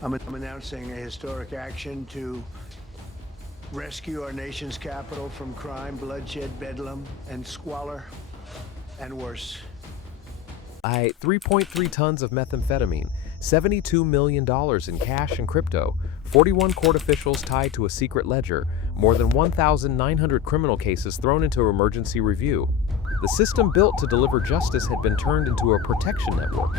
I'm announcing a historic action to rescue our nation's capital from crime, bloodshed, bedlam, and squalor, and worse. 3.3 tons of methamphetamine, $72 million in cash and crypto, 41 court officials tied to a secret ledger, more than 1,900 criminal cases thrown into emergency review. The system built to deliver justice had been turned into a protection network.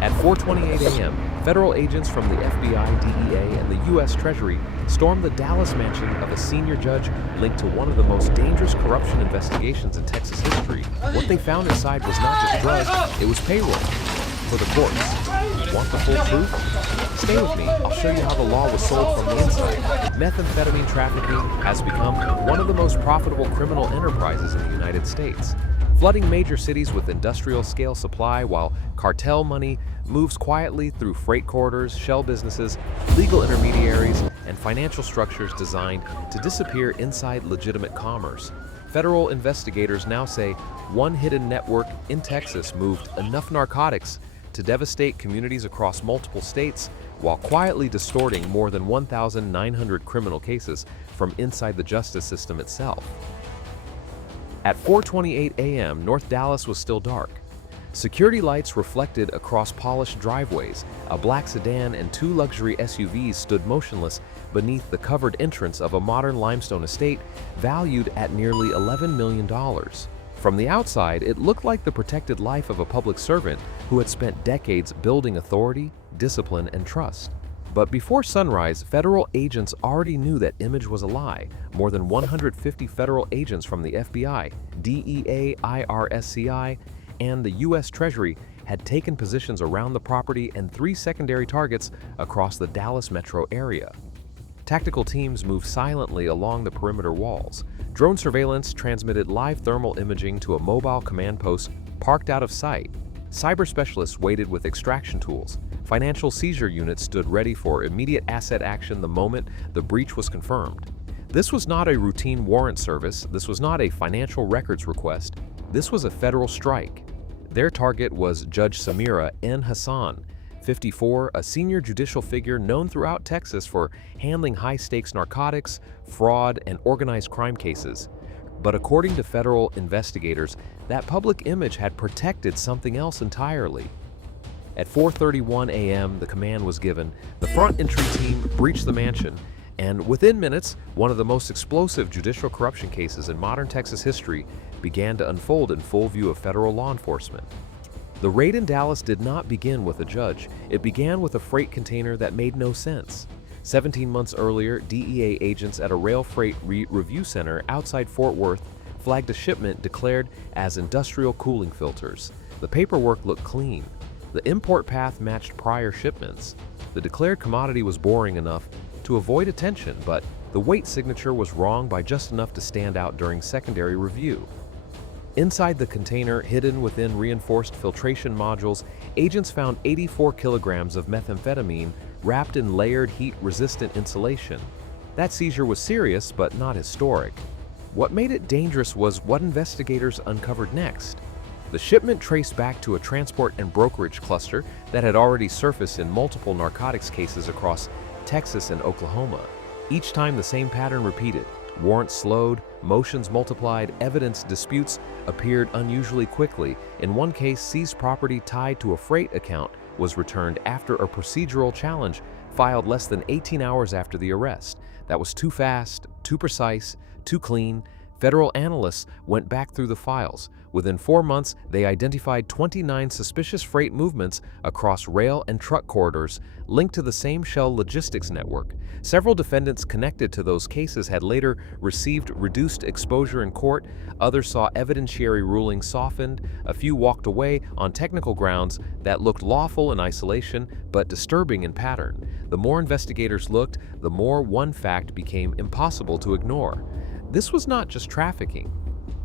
At 4:28 a.m., federal agents from the FBI, DEA, and the U.S. Treasury stormed the Dallas mansion of a senior judge linked to one of the most dangerous corruption investigations in Texas history. What they found inside was not just drugs, it was payroll. For the courts. Want the full truth? Stay with me, I'll show you how the law was sold from the inside. Methamphetamine trafficking has become one of the most profitable criminal enterprises in the United States, flooding major cities with industrial-scale supply while cartel money moves quietly through freight corridors, shell businesses, legal intermediaries, and financial structures designed to disappear inside legitimate commerce. Federal investigators now say one hidden network in Texas moved enough narcotics to devastate communities across multiple states while quietly distorting more than 1,900 criminal cases from inside the justice system itself. At 4:28 a.m., North Dallas was still dark. Security lights reflected across polished driveways. A black sedan and two luxury SUVs stood motionless beneath the covered entrance of a modern limestone estate valued at nearly $11 million. From the outside, it looked like the protected life of a public servant who had spent decades building authority, discipline, and trust. But before sunrise, federal agents already knew that image was a lie. More than 150 federal agents from the FBI, DEA, IRSCI, and the U.S. Treasury had taken positions around the property and 3 secondary targets across the Dallas metro area. Tactical teams moved silently along the perimeter walls. Drone surveillance transmitted live thermal imaging to a mobile command post parked out of sight. Cyber specialists waited with extraction tools. Financial seizure units stood ready for immediate asset action the moment the breach was confirmed. This was not a routine warrant service. This was not a financial records request. This was a federal strike. Their target was Judge Samira N. Hassan, 54, a senior judicial figure known throughout Texas for handling high-stakes narcotics, fraud, and organized crime cases. But according to federal investigators, that public image had protected something else entirely. At 4:31 a.m., the command was given. The front entry team breached the mansion, and within minutes, one of the most explosive judicial corruption cases in modern Texas history began to unfold in full view of federal law enforcement. The raid in Dallas did not begin with a judge. It began with a freight container that made no sense. 17 months earlier, DEA agents at a rail freight review center outside Fort Worth flagged a shipment declared as industrial cooling filters. The paperwork looked clean. The import path matched prior shipments. The declared commodity was boring enough to avoid attention, but the weight signature was wrong by just enough to stand out during secondary review. Inside the container, hidden within reinforced filtration modules, agents found 84 kilograms of methamphetamine wrapped in layered heat-resistant insulation. That seizure was serious, but not historic. What made it dangerous was what investigators uncovered next. The shipment traced back to a transport and brokerage cluster that had already surfaced in multiple narcotics cases across Texas and Oklahoma. Each time the same pattern repeated. Warrants slowed, motions multiplied, evidence disputes appeared unusually quickly. In one case, seized property tied to a freight account was returned after a procedural challenge filed less than 18 hours after the arrest. That was too fast, too precise, too clean. Federal analysts went back through the files. Within 4 months, they identified 29 suspicious freight movements across rail and truck corridors linked to the same Shell logistics network. Several defendants connected to those cases had later received reduced exposure in court. Others saw evidentiary rulings softened. A few walked away on technical grounds that looked lawful in isolation but disturbing in pattern. The more investigators looked, the more one fact became impossible to ignore. This was not just trafficking.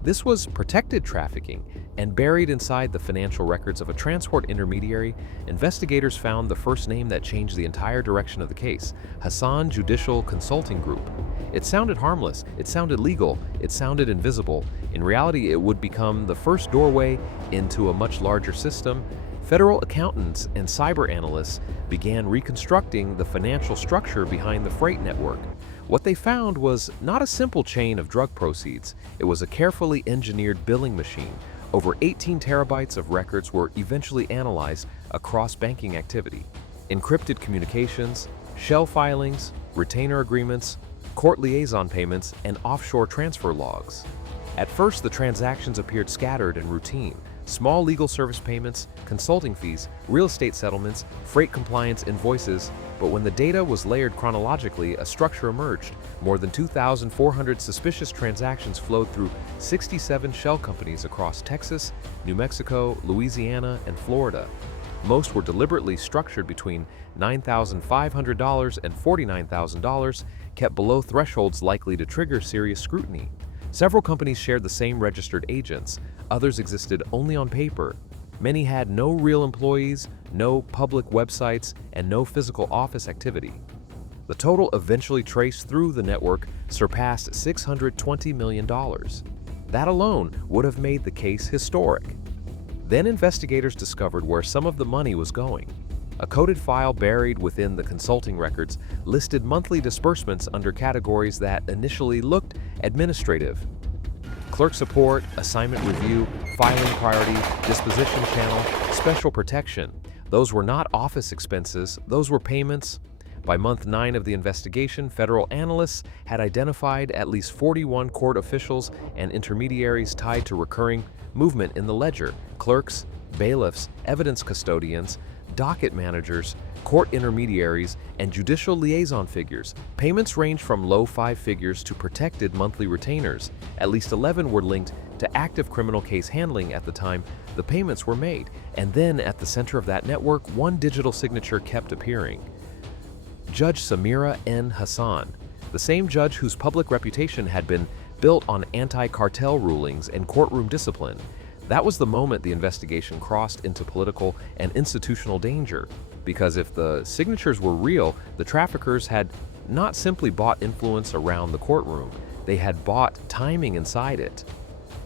This was protected trafficking, and buried inside the financial records of a transport intermediary, investigators found the first name that changed the entire direction of the case: Hassan Judicial Consulting Group. It sounded harmless, it sounded legal, it sounded invisible. In reality, it would become the first doorway into a much larger system, federal accountants and cyber analysts began reconstructing the financial structure behind the freight network. What they found was not a simple chain of drug proceeds. It was a carefully engineered billing machine. Over 18 terabytes of records were eventually analyzed across banking activity. Encrypted communications, shell filings, retainer agreements, court liaison payments, and offshore transfer logs. At first, the transactions appeared scattered and routine. Small legal service payments, consulting fees, real estate settlements, freight compliance invoices, but when the data was layered chronologically, a structure emerged. More than 2,400 suspicious transactions flowed through 67 shell companies across Texas, New Mexico, Louisiana, and Florida. Most were deliberately structured between $9,500 and $49,000, kept below thresholds likely to trigger serious scrutiny. Several companies shared the same registered agents. Others existed only on paper. Many had no real employees, no public websites, and no physical office activity. The total eventually traced through the network surpassed $620 million. That alone would have made the case historic. Then investigators discovered where some of the money was going. A coded file buried within the consulting records listed monthly disbursements under categories that initially looked administrative. Clerk support, assignment review, filing priority, disposition channel, special protection. Those were not office expenses, those were payments. By month 9 of the investigation, federal analysts had identified at least 41 court officials and intermediaries tied to recurring movement in the ledger: clerks, bailiffs, evidence custodians, docket managers, court intermediaries, and judicial liaison figures. Payments range from low 5 figures to protected monthly retainers. At least 11 were linked to active criminal case handling at the time the payments were made. And then at the center of that network, one digital signature kept appearing. Judge Samira N. Hassan, the same judge whose public reputation had been built on anti-cartel rulings and courtroom discipline. That was the moment the investigation crossed into political and institutional danger, because if the signatures were real, the traffickers had not simply bought influence around the courtroom, they had bought timing inside it.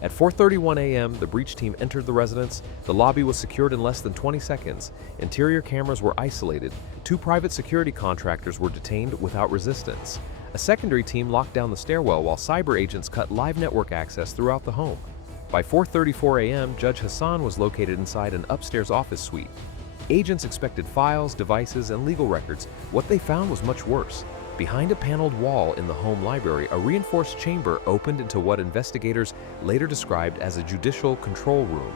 At 4:31 a.m., the breach team entered the residence. The lobby was secured in less than 20 seconds. Interior cameras were isolated. 2 private security contractors were detained without resistance. A secondary team locked down the stairwell while cyber agents cut live network access throughout the home. By 4:34 a.m., Judge Hassan was located inside an upstairs office suite. Agents inspected files, devices, and legal records. What they found was much worse. Behind a paneled wall in the home library, a reinforced chamber opened into what investigators later described as a judicial control room.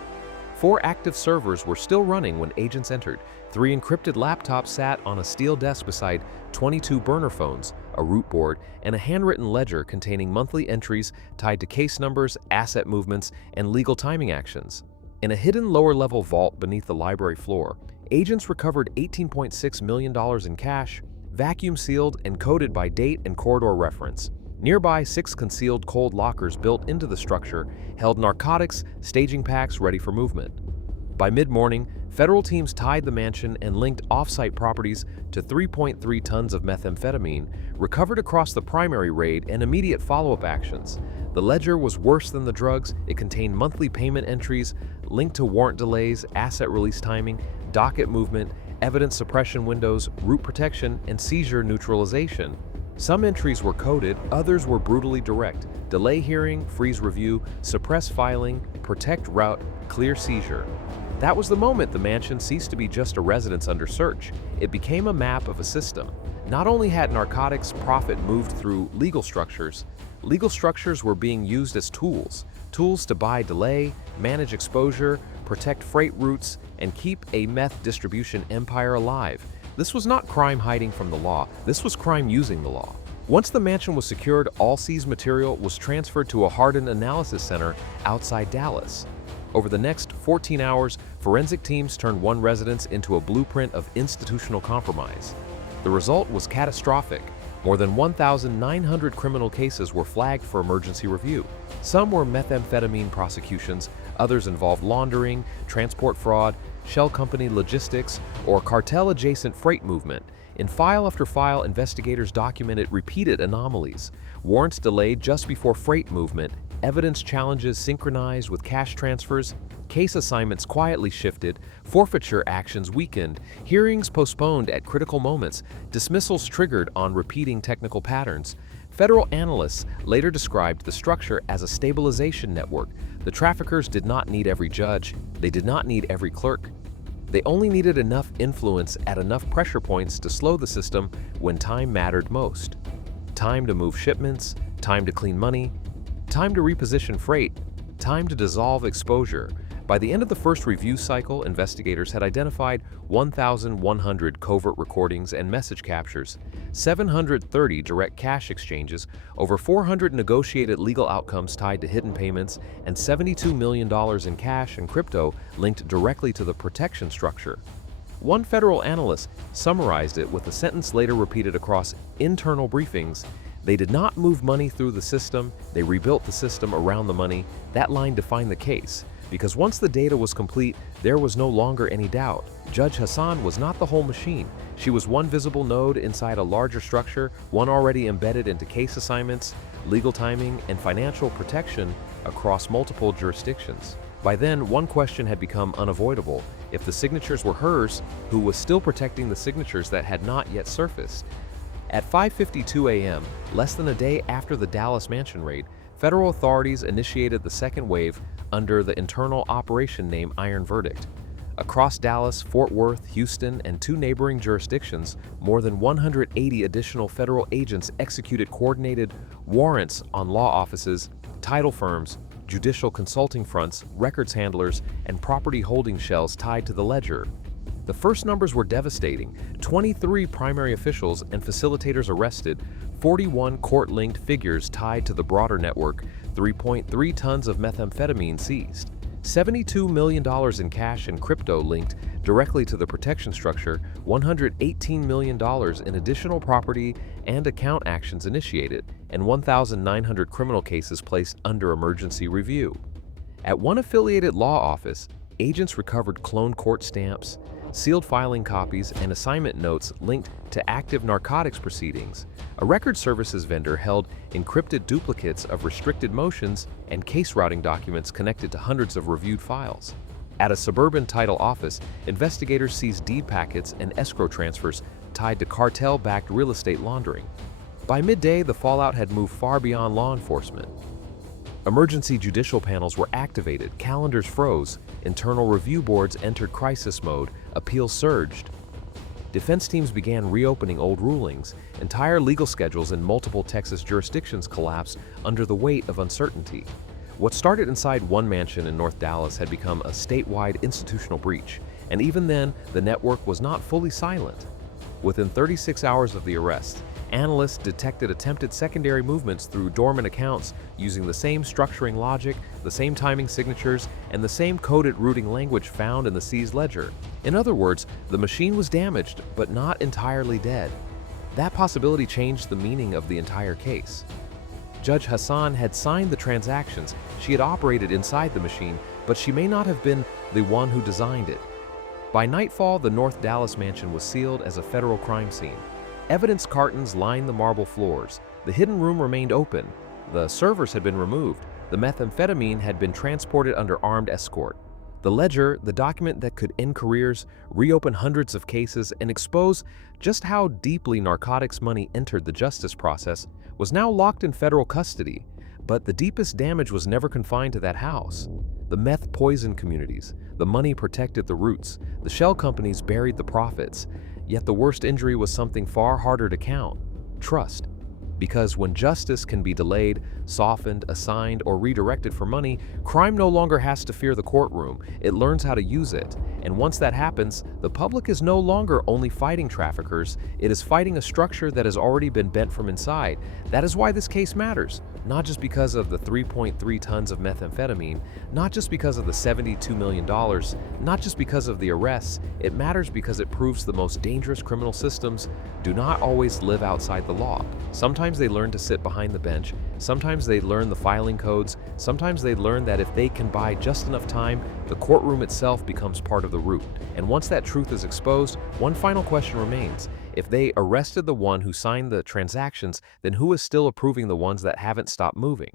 4 active servers were still running when agents entered. 3 encrypted laptops sat on a steel desk beside 22 burner phones, a root board, and a handwritten ledger containing monthly entries tied to case numbers, asset movements, and legal timing actions. In a hidden lower-level vault beneath the library floor, agents recovered $18.6 million in cash, vacuum-sealed and coded by date and corridor reference. Nearby, 6 concealed cold lockers built into the structure held narcotics, staging packs ready for movement. By mid-morning, federal teams tied the mansion and linked off-site properties to 3.3 tons of methamphetamine recovered across the primary raid and immediate follow-up actions. The ledger was worse than the drugs. It contained monthly payment entries linked to warrant delays, asset release timing, docket movement, evidence suppression windows, route protection, and seizure neutralization. Some entries were coded, others were brutally direct: delay hearing, freeze review, suppress filing, protect route, clear seizure. That was the moment the mansion ceased to be just a residence under search. It became a map of a system. Not only had narcotics profit moved through legal structures were being used as tools to buy delay, manage exposure, protect freight routes, and keep a meth distribution empire alive. This was not crime hiding from the law, this was crime using the law. Once the mansion was secured, all seized material was transferred to a hardened analysis center outside Dallas. Over the next 14 hours, forensic teams turned one residence into a blueprint of institutional compromise. The result was catastrophic. More than 1,900 criminal cases were flagged for emergency review. Some were methamphetamine prosecutions, others involved laundering, transport fraud, shell company logistics, or cartel-adjacent freight movement. In file after file, investigators documented repeated anomalies: warrants delayed just before freight movement, Evidence challenges synchronized with cash transfers, case assignments quietly shifted, forfeiture actions weakened, hearings postponed at critical moments, dismissals triggered on repeating technical patterns. Federal analysts later described the structure as a stabilization network. The traffickers did not need every judge, they did not need every clerk. They only needed enough influence at enough pressure points to slow the system when time mattered most. Time to move shipments, time to clean money, time to reposition freight, time to dissolve exposure. By the end of the first review cycle, investigators had identified 1,100 covert recordings and message captures, 730 direct cash exchanges, over 400 negotiated legal outcomes tied to hidden payments, and $72 million in cash and crypto linked directly to the protection structure. One federal analyst summarized it with a sentence later repeated across internal briefings: "They did not move money through the system, they rebuilt the system around the money." That line defined the case, because once the data was complete, there was no longer any doubt. Judge Hassan was not the whole machine. She was one visible node inside a larger structure, one already embedded into case assignments, legal timing, and financial protection across multiple jurisdictions. By then, one question had become unavoidable. If the signatures were hers, who was still protecting the signatures that had not yet surfaced? At 5:52 a.m., less than a day after the Dallas mansion raid, federal authorities initiated the second wave under the internal operation name Iron Verdict. Across Dallas, Fort Worth, Houston, and two neighboring jurisdictions, more than 180 additional federal agents executed coordinated warrants on law offices, title firms, judicial consulting fronts, records handlers, and property holding shells tied to the ledger. The first numbers were devastating: 23 primary officials and facilitators arrested, 41 court-linked figures tied to the broader network, 3.3 tons of methamphetamine seized, $72 million in cash and crypto linked directly to the protection structure, $118 million in additional property and account actions initiated, and 1,900 criminal cases placed under emergency review. At one affiliated law office, agents recovered cloned court stamps, sealed filing copies, and assignment notes linked to active narcotics proceedings. A record services vendor held encrypted duplicates of restricted motions and case routing documents connected to hundreds of reviewed files. At a suburban title office, investigators seized deed packets and escrow transfers tied to cartel-backed real estate laundering. By midday, the fallout had moved far beyond law enforcement. Emergency judicial panels were activated, calendars froze, internal review boards entered crisis mode, appeals surged. Defense teams began reopening old rulings. Entire legal schedules in multiple Texas jurisdictions collapsed under the weight of uncertainty. What started inside one mansion in North Dallas had become a statewide institutional breach, and even then, the network was not fully silent. Within 36 hours of the arrest, analysts detected attempted secondary movements through dormant accounts using the same structuring logic, the same timing signatures, and the same coded routing language found in the seized ledger. In other words, the machine was damaged, but not entirely dead. That possibility changed the meaning of the entire case. Judge Hassan had signed the transactions, she had operated inside the machine, but she may not have been the one who designed it. By nightfall, the North Dallas mansion was sealed as a federal crime scene. Evidence cartons lined the marble floors. The hidden room remained open. The servers had been removed. The methamphetamine had been transported under armed escort. The ledger, the document that could end careers, reopen hundreds of cases, and expose just how deeply narcotics money entered the justice process, was now locked in federal custody. But the deepest damage was never confined to that house. The meth poisoned communities. The money protected the roots. The shell companies buried the profits. Yet the worst injury was something far harder to count: trust. Because when justice can be delayed, softened, assigned, or redirected for money, crime no longer has to fear the courtroom. It learns how to use it. And once that happens, the public is no longer only fighting traffickers, it is fighting a structure that has already been bent from inside. That is why this case matters. Not just because of the 3.3 tons of methamphetamine, not just because of the $72 million, not just because of the arrests. It matters because it proves the most dangerous criminal systems do not always live outside the law. Sometimes they learn to sit behind the bench, sometimes they learn the filing codes, sometimes they learn that if they can buy just enough time, the courtroom itself becomes part of the route. And once that truth is exposed, one final question remains. If they arrested the one who signed the transactions, then who is still approving the ones that haven't stopped moving?